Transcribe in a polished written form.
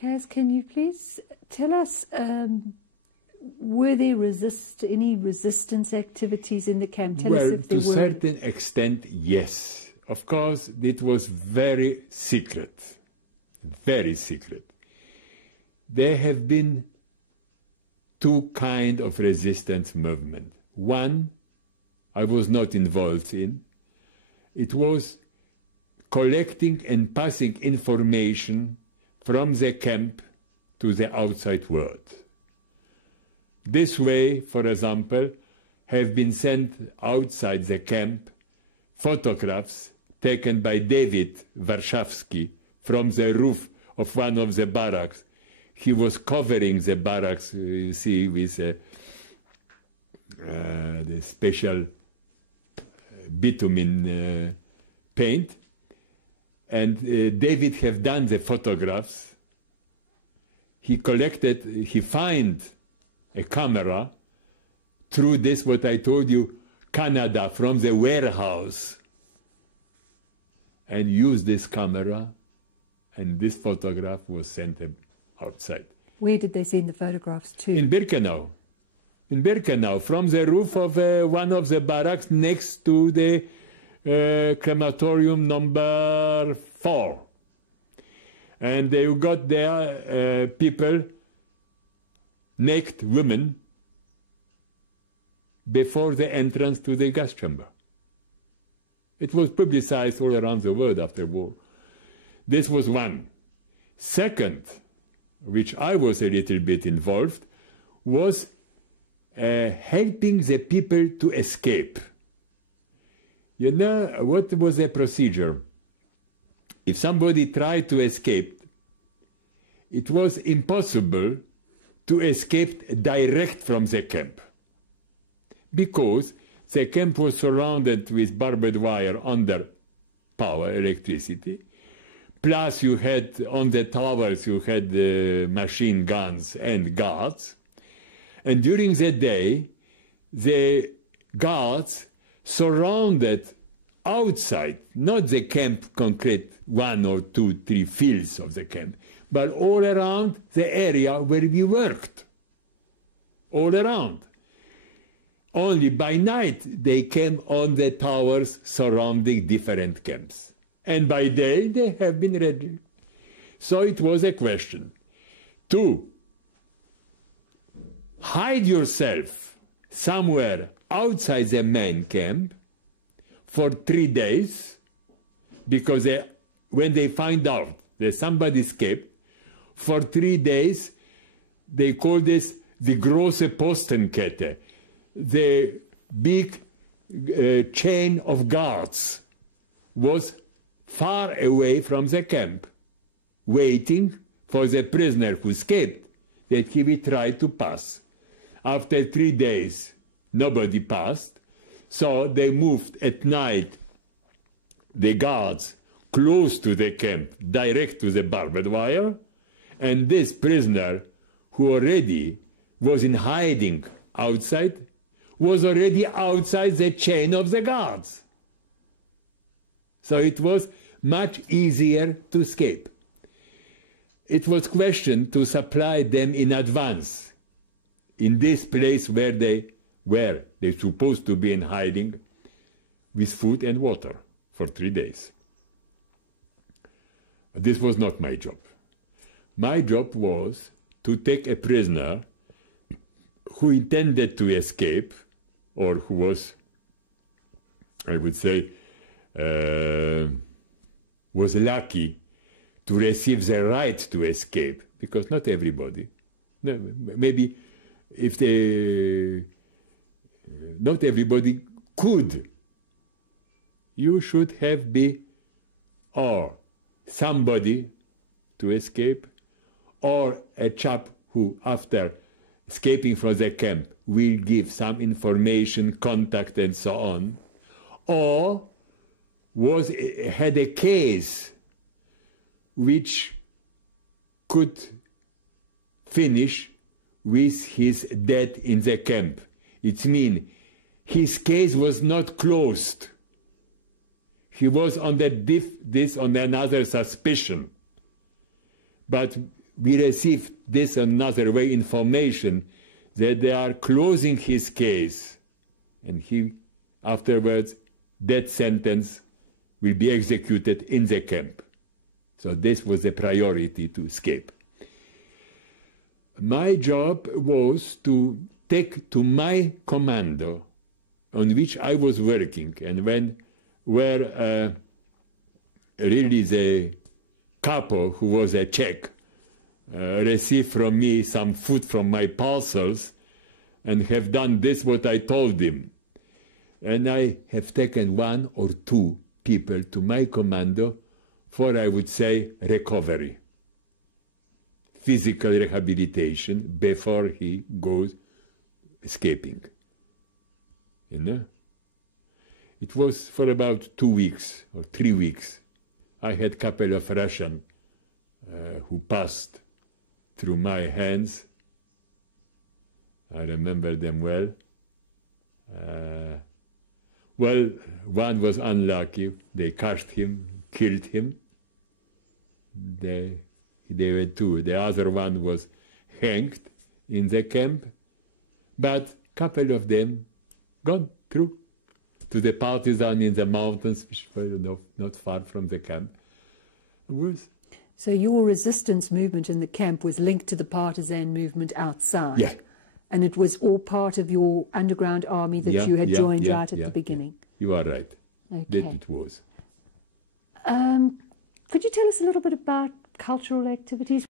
Kaz, can you please tell us, were there any resistance activities in the camp? Tell us if there were. To a certain extent, yes. Of course, it was very secret. Very secret. There have been two kinds of resistance movement. One, I was not involved in. It was collecting and passing information from the camp to the outside world. This way, for example, have been sent outside the camp photographs taken by David Warszawski from the roof of one of the barracks. He was covering the barracks, you see, with the special bitumen paint. And David have done the photographs. He find a camera through this, what I told you, Canada, from the warehouse, and used this camera, and this photograph was sent outside. Where did they send the photographs to? In Birkenau. In Birkenau, from the roof of one of the barracks next to the crematorium number 4. And you got there people, naked women, before the entrance to the gas chamber. It was publicized all around the world after war. This was one. Second, which I was a little bit involved, was helping the people to escape. You know, what was the procedure? If somebody tried to escape, it was impossible to escape direct from the camp, because the camp was surrounded with barbed wire under power, electricity, plus you had on the towers, you had machine guns and guards, and during the day, the guards surrounded outside, not the camp concrete 1 or 2, 3 fields of the camp, but all around the area where we worked, all around. Only by night they came on the towers surrounding different camps. And by day they have been ready. So it was a question to hide yourself somewhere outside the main camp for 3 days, because when they find out that somebody escaped, for 3 days they call this the große Postenkette, the big chain of guards was far away from the camp, waiting for the prisoner who escaped, that he will try to pass. After 3 days, nobody passed, so they moved at night the guards close to the camp, direct to the barbed wire, and this prisoner, who already was in hiding outside, was already outside the chain of the guards. So it was much easier to escape. It was question to supply them in advance in this place where they were. They're supposed to be in hiding, with food and water for 3 days. This was not my job. My job was to take a prisoner who intended to escape, or who was, I would say, was lucky to receive the right to escape, because not everybody, maybe if they, not everybody could. You should have be or somebody to escape, or a chap who, after escaping from the camp, will give some information, contact, and so on, or had a case which could finish with his death in the camp. It means his case was not closed. He was on on another suspicion. But we received this another way information that they are closing his case, and he afterwards that sentence will be executed in the camp. So this was a priority to escape. My job was to take to my commando on which I was working, and where really the capo, who was a Czech, received from me some food from my parcels and have done this what I told him. And I have taken 1 or 2 people to my commando for, I would say, recovery, physical rehabilitation before he goes escaping. You know? It was for about 2 weeks or 3 weeks. I had a couple of Russians who passed through my hands. I remember them well. Well, one was unlucky. They crushed him, killed him. They were 2. The other one was hanged in the camp. But a couple of them gone through to the partisan in the mountains, which were not far from the camp. So your resistance movement in the camp was linked to the partisan movement outside? Yeah. And it was all part of your underground army that you had joined right at the beginning? You are right. Okay. That it was. Could you tell us a little bit about cultural activities?